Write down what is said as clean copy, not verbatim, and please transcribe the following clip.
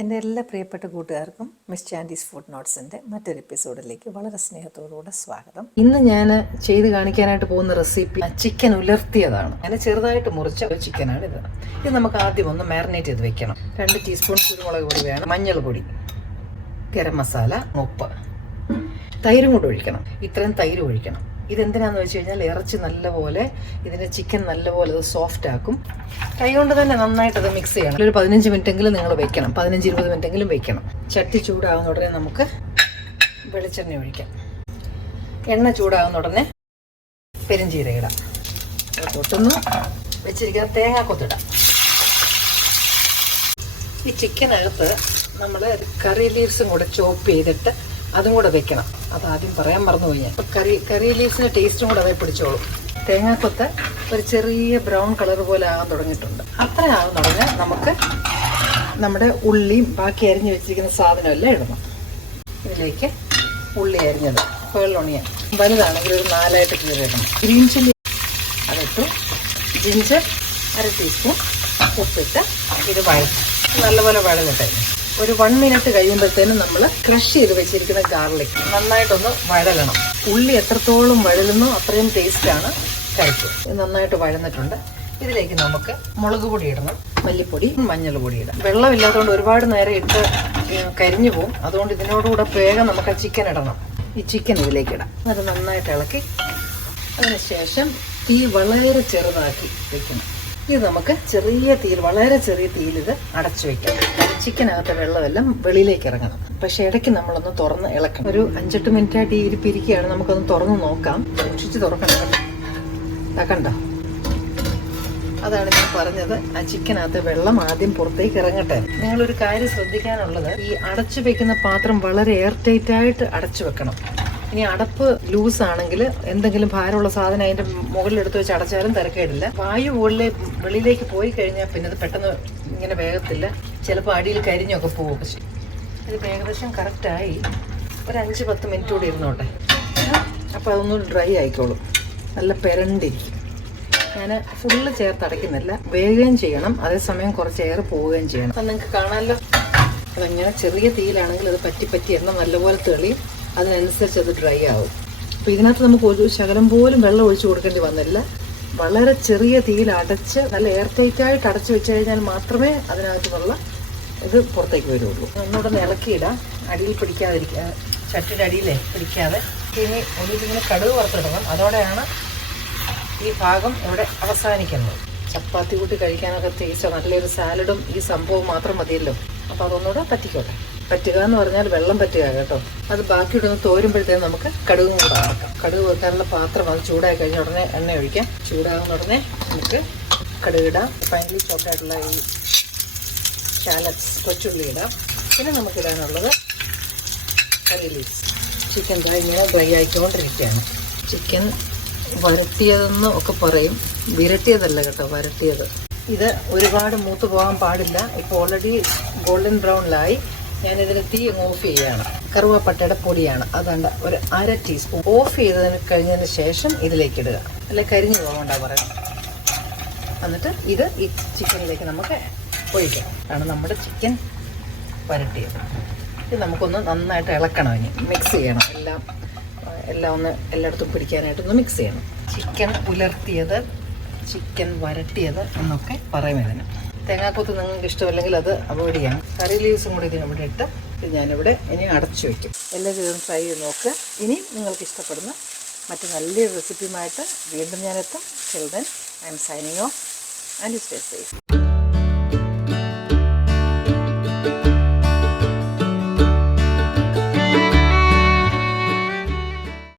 എൻ്റെ എല്ലാ പ്രിയപ്പെട്ട കൂട്ടുകാർക്കും മിസ് ചാൻഡീസ് ഫുഡ് നോട്ട്സിൻ്റെ മറ്റൊരു എപ്പിസോഡിലേക്ക് വളരെ സ്നേഹത്തോടുകൂടെ സ്വാഗതം. ഇന്ന് ഞാൻ ചെയ്ത് കാണിക്കാനായിട്ട് പോകുന്ന റെസിപ്പി ചിക്കൻ ഉലർത്തിയതാണ്. ഞാൻ ചെറുതായിട്ട് മുറിച്ച ഒരു ചിക്കനാണ് ഇത്. ഇത് നമുക്ക് ആദ്യം ഒന്ന് മാരിനേറ്റ് ചെയ്ത് വെക്കണം. 2 ടീസ്പൂൺ കുരുമുളക് പൊടി വേണം, മഞ്ഞൾപ്പൊടി, ഗരം മസാല, ഉപ്പ്, തൈരും കൂടെ ഒഴിക്കണം. ഇത്രയും തൈര് ഒഴിക്കണം. ഇതെന്തിനാന്ന് വെച്ച് കഴിഞ്ഞാൽ ഇറച്ചി നല്ലപോലെ ഇതിൻ്റെ ചിക്കൻ നല്ലപോലെ അത് സോഫ്റ്റ് ആക്കും. കൈ കൊണ്ട് തന്നെ നന്നായിട്ട് അത് മിക്സ് ചെയ്യണം. ഒരു 15 മിനിറ്റെങ്കിലും നിങ്ങൾ വെക്കണം, 15-20 മിനിറ്റെങ്കിലും വെക്കണം. ചട്ടി ചൂടാകുന്ന ഉടനെ നമുക്ക് വെളിച്ചെണ്ണ ഒഴിക്കാം. എണ്ണ ചൂടാകുന്ന ഉടനെ പെരുംജീരകം ഇടാം. പൊട്ടുന്നു വെച്ചിരിക്കുന്ന തേങ്ങാക്കൊത്തിടാം. ഈ ചിക്കനകത്ത് നമ്മൾ കറി ലീവ്സും കൂടെ ചോപ്പ് ചെയ്തിട്ട് അതും കൂടെ വെക്കണം. അതാദ്യം പറയാൻ മറന്നുപോയി ഞാൻ. കറി ലീവ്സിൻ്റെ ടേസ്റ്റും കൂടെ അതേ പിടിച്ചോളും. തേങ്ങാക്കൊത്ത് ഒരു ചെറിയ ബ്രൗൺ കളർ പോലെ ആകാൻ തുടങ്ങിയിട്ടുണ്ട്. അത്ര ആകുന്ന ഉടനെ നമുക്ക് നമ്മുടെ ഉള്ളിയും ബാക്കി അരിഞ്ഞു വെച്ചിരിക്കുന്ന സാധനമെല്ലാം ഇടണം. ഇതിലേക്ക് ഉള്ളി അരിഞ്ഞത്, വെള്ളൊണിയ വലുതാണെങ്കിൽ ഒരു 4 കീറിയിടണം. ഗ്രീൻ ചില്ലി അതിട്ടു, ജിഞ്ചർ 1/2 ടീസ്പൂൺ ഉപ്പിട്ട് ഇത് വഴറ്റും. നല്ലപോലെ വഴലിട്ടായിരുന്നു. ഒരു 1 മിനിറ്റ് കഴിയുമ്പോഴത്തേനും നമ്മൾ ക്രഷ് ചെയ്ത് വെച്ചിരിക്കുന്ന ഗാർലിക് നന്നായിട്ടൊന്ന് വഴലണം. ഉള്ളി എത്രത്തോളം വഴലുന്നോ അത്രയും ടേസ്റ്റാണ് കഴിക്കുക. ഇത് നന്നായിട്ട് വഴന്നിട്ടുണ്ട്. ഇതിലേക്ക് നമുക്ക് മുളക് പൊടി ഇടണം, മല്ലിപ്പൊടി, മഞ്ഞൾ പൊടി ഇടാം. വെള്ളമില്ലാത്തതുകൊണ്ട് ഒരുപാട് നേരം ഇട്ട് കരിഞ്ഞു പോകും. അതുകൊണ്ട് ഇതിനോടുകൂടെ വേഗം നമുക്ക് ആ ചിക്കൻ ഇടണം. ഈ ചിക്കൻ ഇതിലേക്ക് ഇടാം. അത് നന്നായിട്ട് ഇളക്കി അതിനുശേഷം തീ വളരെ ചെറുതാക്കി വെക്കണം. ഇത് നമുക്ക് ചെറിയ തീയിൽ, വളരെ ചെറിയ തീയിൽ ഇത് അടച്ചു വെക്കാം. ചിക്കനകത്തെ വെള്ളമെല്ലാം വെളിയിലേക്ക് ഇറങ്ങണം. പക്ഷെ ഇടയ്ക്ക് നമ്മളൊന്ന് തുറന്ന് ഇളക്കണം. ഒരു 5-8 മിനിറ്റായിട്ട് ഈ ഇരിപ്പിരിക്കുകയാണ്. നമുക്കൊന്ന് തുറന്ന് നോക്കാം. സൂക്ഷിച്ച് തുറക്കണം. കണ്ടോ, അതാണ് ഞാൻ പറഞ്ഞത്. ആ ചിക്കനകത്ത് വെള്ളം ആദ്യം പുറത്തേക്ക് ഇറങ്ങട്ടെ. നിങ്ങളൊരു കാര്യം ശ്രദ്ധിക്കാനുള്ളത്, ഈ അടച്ചു വെക്കുന്ന പാത്രം വളരെ എയർ ടൈറ്റ് ആയിട്ട് അടച്ചു വെക്കണം. ഇനി അടപ്പ് ലൂസ് ആണെങ്കിൽ എന്തെങ്കിലും ഭാരമുള്ള സാധനം അതിൻ്റെ മുകളിൽ എടുത്ത് വെച്ച് അടച്ചാലും തിരക്കേടില്ല. വായു വെളിയിലേക്ക് പോയി കഴിഞ്ഞാൽ പിന്നെ അത് പെട്ടെന്ന് ഇങ്ങനെ വേഗത്തില്ല. ചിലപ്പോൾ അടിയിൽ കരിഞ്ഞൊക്കെ പോകും. പക്ഷേ ഇത് ഏകദേശം കറക്റ്റായി. ഒരു 5-10 മിനിറ്റ് കൂടി ഇരുന്നോട്ടെ. അപ്പോൾ അതൊന്നും ഡ്രൈ ആയിക്കോളും. നല്ല പെരണ്ടിരിക്കും. ഞാൻ ഫുള്ള് ചേർത്ത് അടയ്ക്കുന്നില്ല. വേഗം ചെയ്യണം, അതേസമയം കുറച്ച് എയർ പോവുകയും ചെയ്യണം. അപ്പം നിങ്ങൾക്ക് കാണാമല്ലോ, അതങ്ങനെ ചെറിയ തീയിലാണെങ്കിൽ അത് പറ്റി എണ്ണ നല്ലപോലെ തെളിയും. അതിനനുസരിച്ച് അത് ഡ്രൈ ആവും. അപ്പോൾ ഇതിനകത്ത് നമുക്ക് ഒരു ശകലം പോലും വെള്ളം ഒഴിച്ചു കൊടുക്കേണ്ടി വന്നില്ല. വളരെ ചെറിയ തീയിൽ അടച്ച് നല്ല എയർ ടൈറ്റായിട്ട് അടച്ചു വെച്ച് കഴിഞ്ഞാൽ മാത്രമേ അതിനകത്തുള്ള ഇത് പുറത്തേക്ക് വരുള്ളൂ. ഒന്നുകൂടെ ഇളക്കിയിടാം, അടിയിൽ പിടിക്കാതിരിക്കുക, ചട്ടിയുടെ അടിയിലേ പിടിക്കാതെ. ഇനി ഒന്നിങ്ങനെ കടുക് വറുത്തിടണം. അതോടെയാണ് ഈ ഭാഗം ഇവിടെ അവസാനിക്കുന്നത്. ചപ്പാത്തി കൂട്ടി കഴിക്കാനൊക്കെ ടേസ്റ്റ്, നല്ലൊരു സാലഡും ഈ സംഭവം മാത്രം മതിയല്ലോ. അപ്പോൾ അതൊന്നുകൂടെ പറ്റിക്കോട്ടെ. പറ്റുക എന്ന് പറഞ്ഞാൽ വെള്ളം പറ്റുക കേട്ടോ. അത് ബാക്കിയിട്ടൊന്ന് തോരുമ്പോഴത്തേനും നമുക്ക് കടുകും കൂടെ ആക്കാം. കടുക് വെക്കാനുള്ള പാത്രം അത് ചൂടായി കഴിഞ്ഞ ഉടനെ എണ്ണ ഒഴിക്കാം. ചൂടാകുന്ന ഉടനെ നമുക്ക് കടുകിടാം. ഫൈനലി ചോട്ടായിട്ടുള്ള ഈ ഷാലറ്റ്സ്, കൊച്ചുള്ളി ഇടാം. പിന്നെ നമുക്കിടാനുള്ളത് കറി ലീവ്സ്. ചിക്കൻ ഇങ്ങനെ ഡ്രൈ ആയിക്കൊണ്ടിരിക്കുകയാണ്. ചിക്കൻ വരട്ടിയതെന്ന് ഒക്കെ പറയും, വിരട്ടിയതല്ല കേട്ടോ, വരട്ടിയത്. ഇത് ഒരുപാട് മൂത്ത് പോകാൻ പാടില്ല. ഇപ്പോൾ ഓൾറെഡി ഗോൾഡൻ ബ്രൗണിലായി. ഞാനിതിന് തീ ഓഫ് ചെയ്യുകയാണ്. കറുവപ്പട്ടയുടെ പൊടിയാണ്, അതുകൊണ്ട് ഒരു 1/2 ടീസ്പൂൺ ഓഫ് ചെയ്തതിന് കഴിഞ്ഞതിന് ശേഷം ഇതിലേക്ക് ഇടുക. അല്ലെ കരിഞ്ഞു പോകണ്ട പറയാം. എന്നിട്ട് ഇത് ഈ ചിക്കനിലേക്ക് നമുക്ക് ഒഴിക്കാം. ആണ് നമ്മുടെ ചിക്കൻ വരട്ടിയത്. ഇത് നമുക്കൊന്ന് നന്നായിട്ട് ഇളക്കണം. ഇനി മിക്സ് ചെയ്യണം. എല്ലാം ഒന്ന് എല്ലായിടത്തും പിടിക്കാനായിട്ടൊന്ന് മിക്സ് ചെയ്യണം. ചിക്കൻ ഉലർത്തിയത്, ചിക്കൻ വരട്ടിയത് എന്നൊക്കെ പറയും ഇതിന്. തേങ്ങാക്കൊത്ത് നിങ്ങൾക്ക് ഇഷ്ടമല്ലെങ്കിൽ അത് അവോയ്ഡ് ചെയ്യാം. കറി ലീവ്സും കൂടി ഇതിനിവിടെ ഇട്ട് ഞാനിവിടെ ഇനി അടച്ചു വയ്ക്കും. എല്ലാവരും ഇതൊന്ന് ട്രൈ ചെയ്ത് നോക്കുക. ഇനി നിങ്ങൾക്ക് ഇഷ്ടപ്പെടുന്ന മറ്റു നല്ലൊരു റെസിപ്പിയുമായിട്ട് വീണ്ടും ഞാനെത്തും. Till then, I am signing off and stay safe.